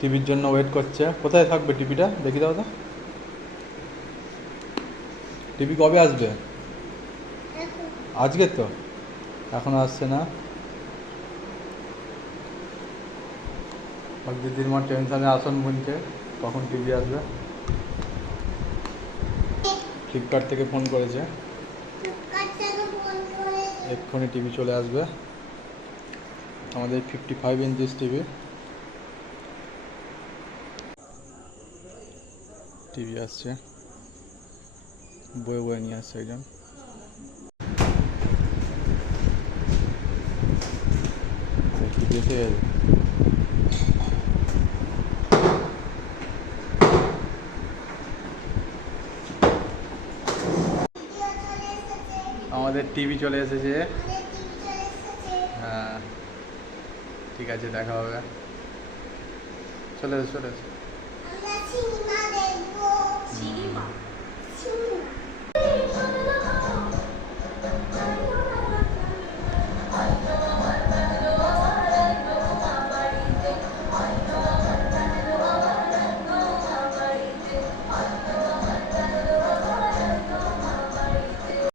টিভির জন্য ওয়েট করছে। কোথায় থাকবে টিভিটা দেখি দাও তো। টিভি কবে আসবে? আজকে তো এখন আসছে না। আর দিদির মা টেনশানে আসন বুনছে কখন টিভি আসবে। ফ্লিপকার্ট থেকে ফোন করেছে, এক্ষুনি টিভি চলে আসবে। আমাদের 55 ইঞ্চিস টিভি। টিভি আসছে, বয়ে বয়ে নিয়ে আসছে একজন। টিভি এসে গেছে। আমাদের টিভি চলে এসেছে। হ্যাঁ ঠিক আছে, দেখা হবে। চলে এসো চলে এসো।